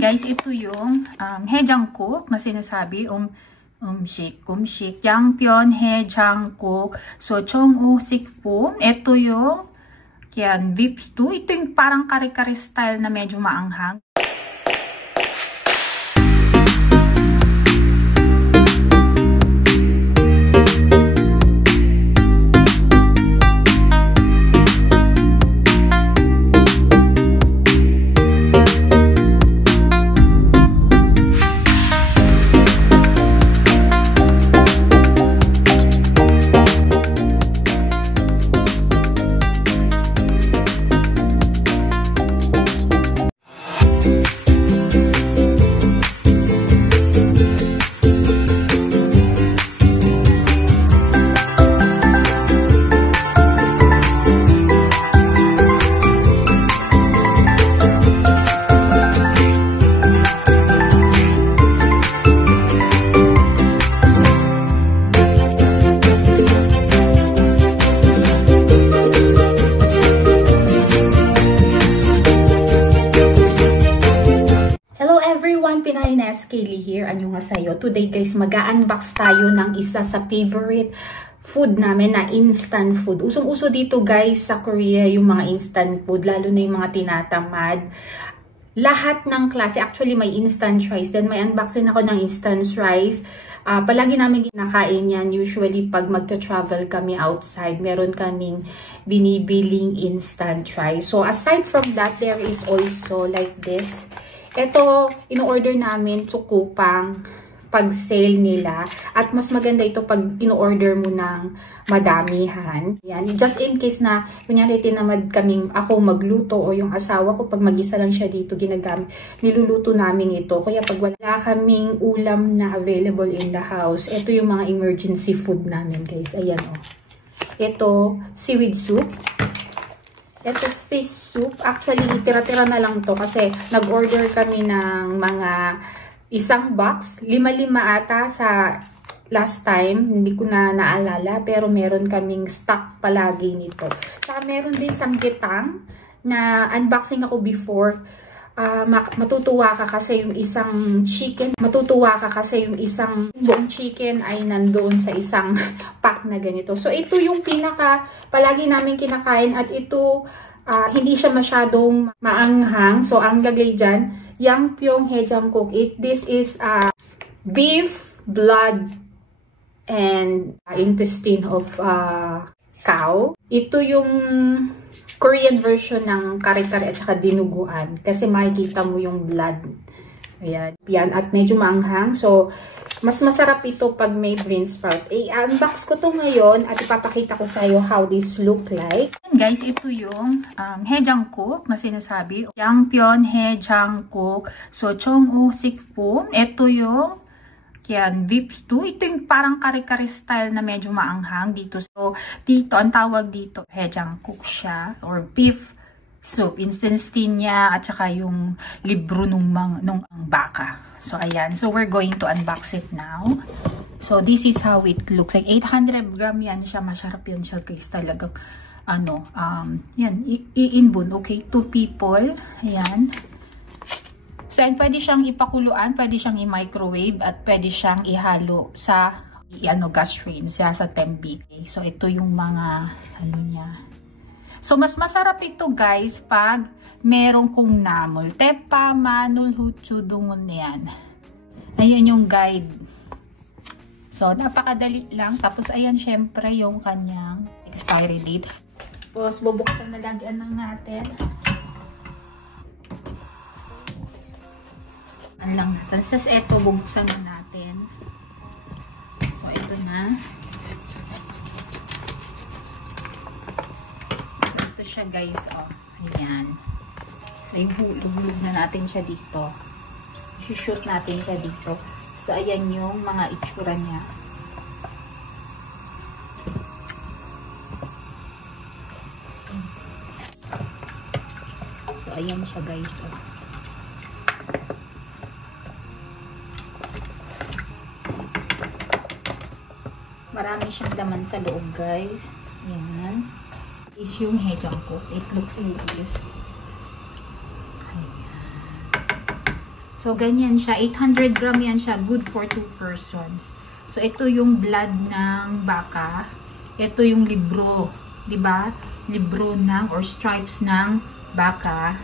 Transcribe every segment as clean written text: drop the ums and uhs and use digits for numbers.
Guys, ito yung Haejangkook na sinasabi, umshik, Yangpyeon Haejangkook. So, Cheongwoo-sikpo. Ito yung beef stew. Ito yung parang kare-kare style na medyo maanghang. Kaylee here, anyo nga sa'yo. Today guys, mag-unbox tayo ng isa sa favorite food namin na instant food. Usong-uso dito guys sa Korea yung mga instant food, lalo na yung mga tinatamad. Lahat ng klase, actually may instant rice, then may unboxing ako ng instant rice. Palagi namin kinakain yan, usually pag magta-travel kami outside, meron kaming binibiling instant rice. So aside from that, there is also like this. Ito, in-order namin tsukupang pag-sale nila. At mas maganda ito pag in-order mo ng madamihan. Yan. Just in case na, kunyari tinamad kaming ako magluto o yung asawa ko, pag mag-isa lang siya dito ginagamit, niluluto namin ito. Kaya pag wala kaming ulam na available in the house, ito yung mga emergency food namin guys. Ayan o. Ito, seaweed soup. Ito, fish soup. Actually, tira-tira na lang to kasi nag-order kami ng mga isang box. 5 ata sa last time. Hindi ko na naalala. Pero meron kaming stock palagi nito. Saka meron din samgyetang na unboxing ako before. Matutuwa ka kasi yung isang chicken. Buong chicken ay nandoon sa isang pack na ganito. So, ito yung pinaka palagi namin kinakain at ito hindi siya masyadong maanghang. So, ang lagay dyan, Yangpyeon Haejangkook. This is beef, blood, and intestine of cow. Ito yung Korean version ng kare-kare at saka dinuguan. Kasi makikita mo yung blood. Ayan. Yan. At medyo maanghang. So, mas masarap ito pag may bean sprout. I-unbox ko to ngayon at ipapakita ko sa iyo how this look like. Guys, ito yung Haejangkook na sinasabi. Yangpyeon Haejangkook. So, Cheongwoo-sikpo. Ito yung beef stew. Ito yung parang kare-kare style na medyo maanghang dito. So, dito, ang tawag dito, Haejangkook siya. Or beef soup. Intestine niya at saka yung libro nung baka. So, ayan. So, we're going to unbox it now. So, this is how it looks like. 800 gram yan siya. Masarap yan siya guys. Talagang, yan. I-inbun. Okay, 2 people. Ayan. So, pwede siyang ipakuluan, pwede siyang i-microwave, at pwede siyang ihalo sa gas range, sa tembi. So, ito yung mga, niya. So, mas masarap ito, guys, pag merong kung namol. Tepa, manul, hutsu, dungon yan. Ayan yung guide. So, napakadali lang. Tapos, ayan, syempre, yung kanyang expiry date. Tapos, bubuksan na lagyan ng natin. Lang natin. Tapos, ito, bubuksan na natin. So, ito na. So, ito siya, guys. Oh, ayan. So, ihulog na natin siya dito. I-shoot natin siya dito. So, ayan yung mga itsura niya. So, ayan siya, guys. Oh. Marami siyang laman sa loob, guys. Ayan. Is yung Haejangkook. It looks like this. Ayan. So, ganyan siya. 800 gram yan siya. Good for 2 persons. So, ito yung blood ng baka. Ito yung libro. Diba? Libro ng or stripes ng baka.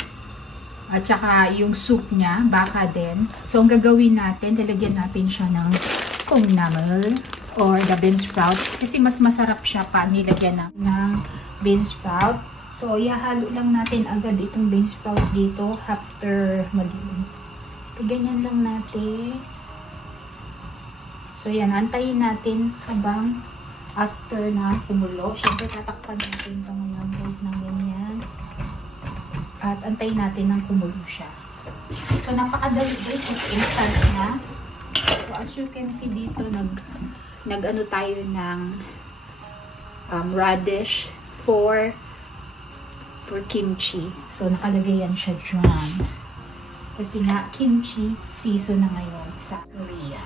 At saka yung soup niya, baka din. So, ang gagawin natin, lalagyan natin siya ng kung namel or the bean sprout. Kasi mas masarap siya pa nilagyan ng bean sprout. So, ihahalo lang natin agad itong bean sprout dito after malilim. Ganyan lang natin. So, yan. Antayin natin habang after na kumulo. Siyempre, tatakpan natin ito ngayon guys ng ganyan. At antayin natin ng kumulo siya. So, napakadali guys. Instant na. So, as you can see dito, nag-ano tayo ng radish for kimchi. So, nakalagay yan siya dyan. Kasi nga, kimchi season na ngayon sa Korea.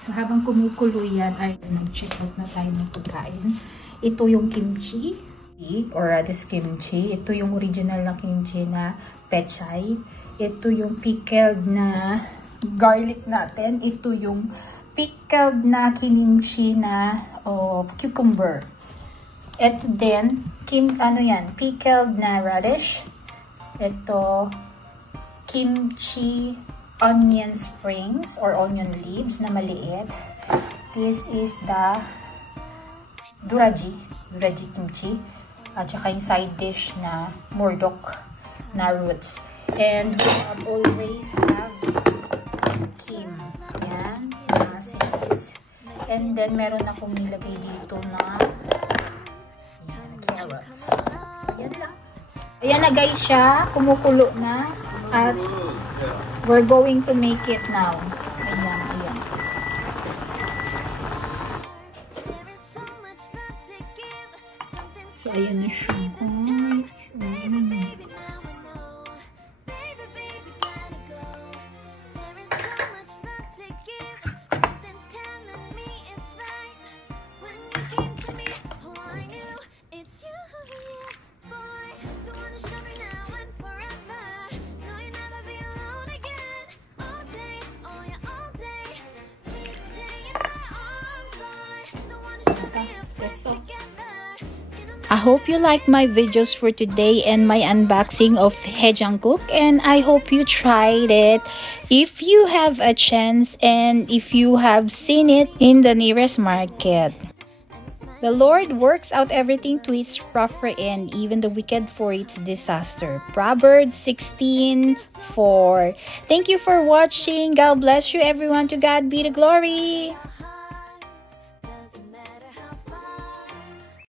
So, habang kumukulo yan, ay nag-check out na tayo ng pagkain. Ito yung kimchi, or radish kimchi. Ito yung original na kimchi na pechay. Ito yung pickled na garlic natin. Ito yung pickled na kimchi na cucumber. Ito din, pickled na radish. Ito, kimchi onion springs or onion leaves na maliit. This is the duraji kimchi. At saka yung side dish na mordok na roots. And we have always have kim. Yan. And then meron akong nilagay dito na carrots. So, yan lang. Ayan na guys siya. Kumukulo na. At we're going to make it now. Ayan, ayan. So, ayan na siya. I hope you like my videos for today and my unboxing of Haejanguk, and I hope you tried it if you have a chance and if you have seen it in the nearest market. The Lord works out everything to its proper end, even the wicked for its disaster. Proverbs 16:4. Thank you for watching. God bless you everyone. To God be the glory.